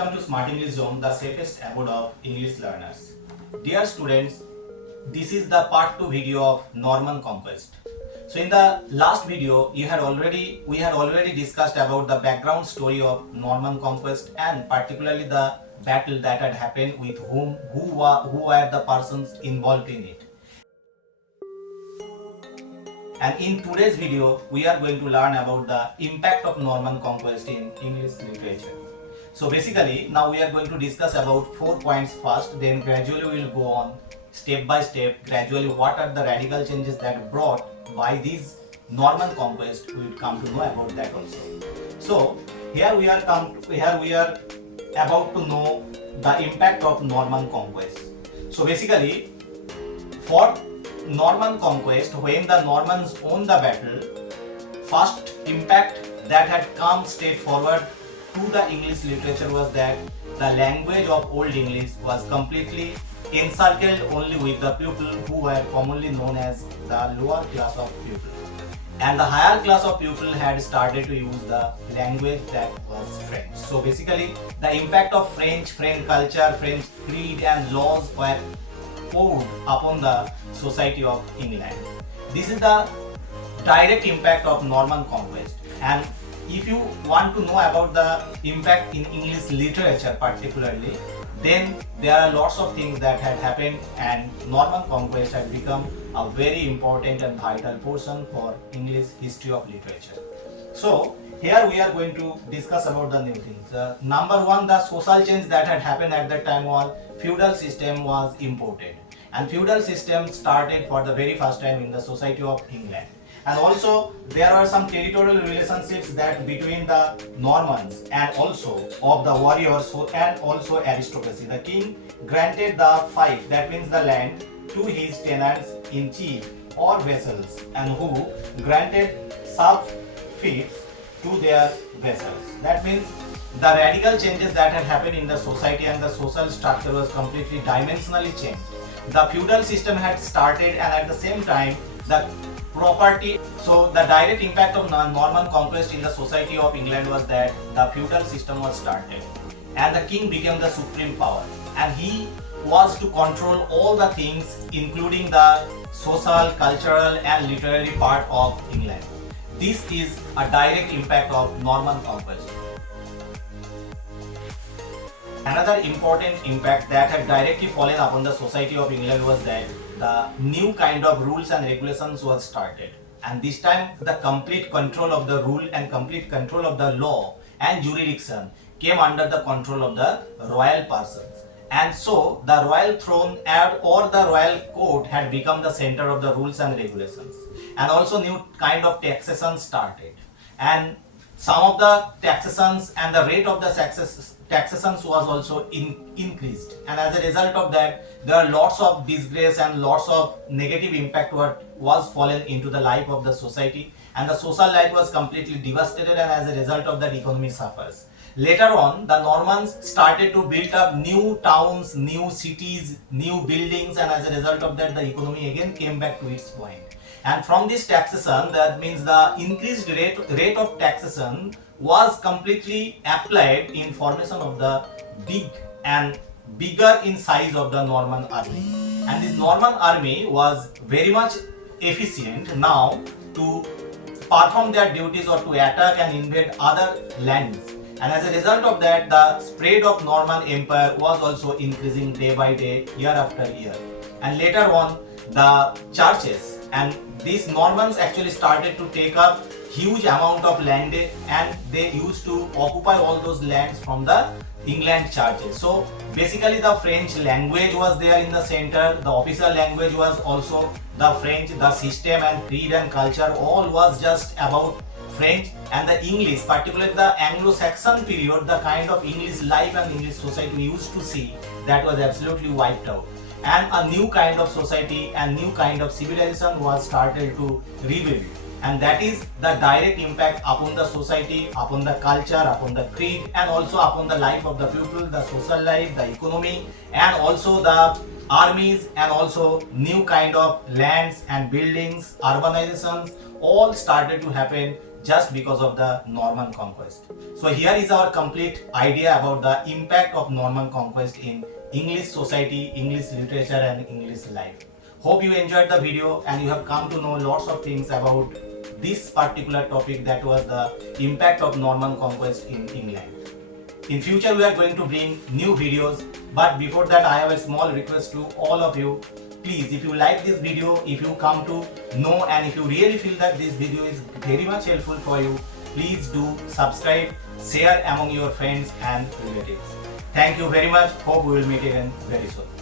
welcome to Smart English Zone, the safest abode of English learners. Dear students, this is the part 2 video of Norman Conquest. So in the last video, we had already discussed about the background story of Norman Conquest and particularly the battle that had happened with who were the persons involved in it. And in today's video, we are going to learn about the impact of Norman Conquest in English literature. So basically, now we are going to discuss about 4 points first, then gradually we will go on step by step, gradually what are the radical changes that brought by this Norman Conquest, we will come to know about that also. So here we are about to know the impact of Norman Conquest. So basically, for Norman Conquest, when the Normans won the battle, first impact that had come straight forward to the English literature was that the language of Old English was completely encircled only with the people who were commonly known as the lower class of people. And the higher class of people had started to use the language that was French. So basically, the impact of French culture, French creed and laws were poured upon the society of England. This is the direct impact of Norman Conquest. And if you want to know about the impact in English literature particularly, then there are lots of things that had happened and Norman Conquest had become a very important and vital portion for English history of literature. So here we are going to discuss about the new things. Number one, the social change that had happened at that time was feudal system was imported, and feudal system started for the very first time in the society of England. And also there are some territorial relationships that between the Normans and also of the warriors and also aristocracy. The king granted the fief, that means the land, to his tenants in chief or vassals, and who granted sub-fiefs to their vassals. That means the radical changes that had happened in the society and the social structure was completely dimensionally changed. The feudal system had started, and at the same time the property. So the direct impact of Norman Conquest in the society of England was that the feudal system was started and the king became the supreme power, and he was to control all the things including the social, cultural and literary part of England. This is a direct impact of Norman Conquest. Another important impact that had directly fallen upon the society of England was that the new kind of rules and regulations was started, and this time the complete control of the rule and complete control of the law and jurisdiction came under the control of the royal persons. And so the royal throne or the royal court had become the center of the rules and regulations, and also new kind of taxation started, and some of the taxations and the rate of the taxations was also increased, and as a result of that there are lots of disgrace and lots of negative impact was fallen into the life of the society, and the social life was completely devastated, and as a result of that economy suffers. Later on, the Normans started to build up new towns, new cities, new buildings, and as a result of that the economy again came back to its point. And from this taxation, that means the increased rate of taxation was completely applied in formation of the big and bigger in size of the Norman army. And this Norman army was very much efficient now to perform their duties or to attack and invade other lands. And as a result of that, the spread of Norman Empire was also increasing day by day, year after year. And later on, the churches and these Normans actually started to take up huge amount of land, and they used to occupy all those lands from the England churches. So basically the French language was there in the center, the official language was also the French, the system and creed and culture all was just about French, and the English, particularly the Anglo-Saxon period, the kind of English life and English society we used to see, that was absolutely wiped out. And a new kind of society and new kind of civilization was started to rebuild, and that is the direct impact upon the society, upon the culture, upon the creed, and also upon the life of the people, the social life, the economy, and also the armies, and also new kind of lands and buildings, urbanizations all started to happen just because of the Norman Conquest. So here is our complete idea about the impact of Norman Conquest in English society, English literature and English life. Hope you enjoyed the video and you have come to know lots of things about this particular topic, that was the impact of Norman Conquest in England. In future we are going to bring new videos, but before that I have a small request to all of you. Please, if you like this video, if you come to know and if you really feel that this video is very much helpful for you, please do subscribe, share among your friends and relatives. Thank you very much. Hope we will meet again very soon.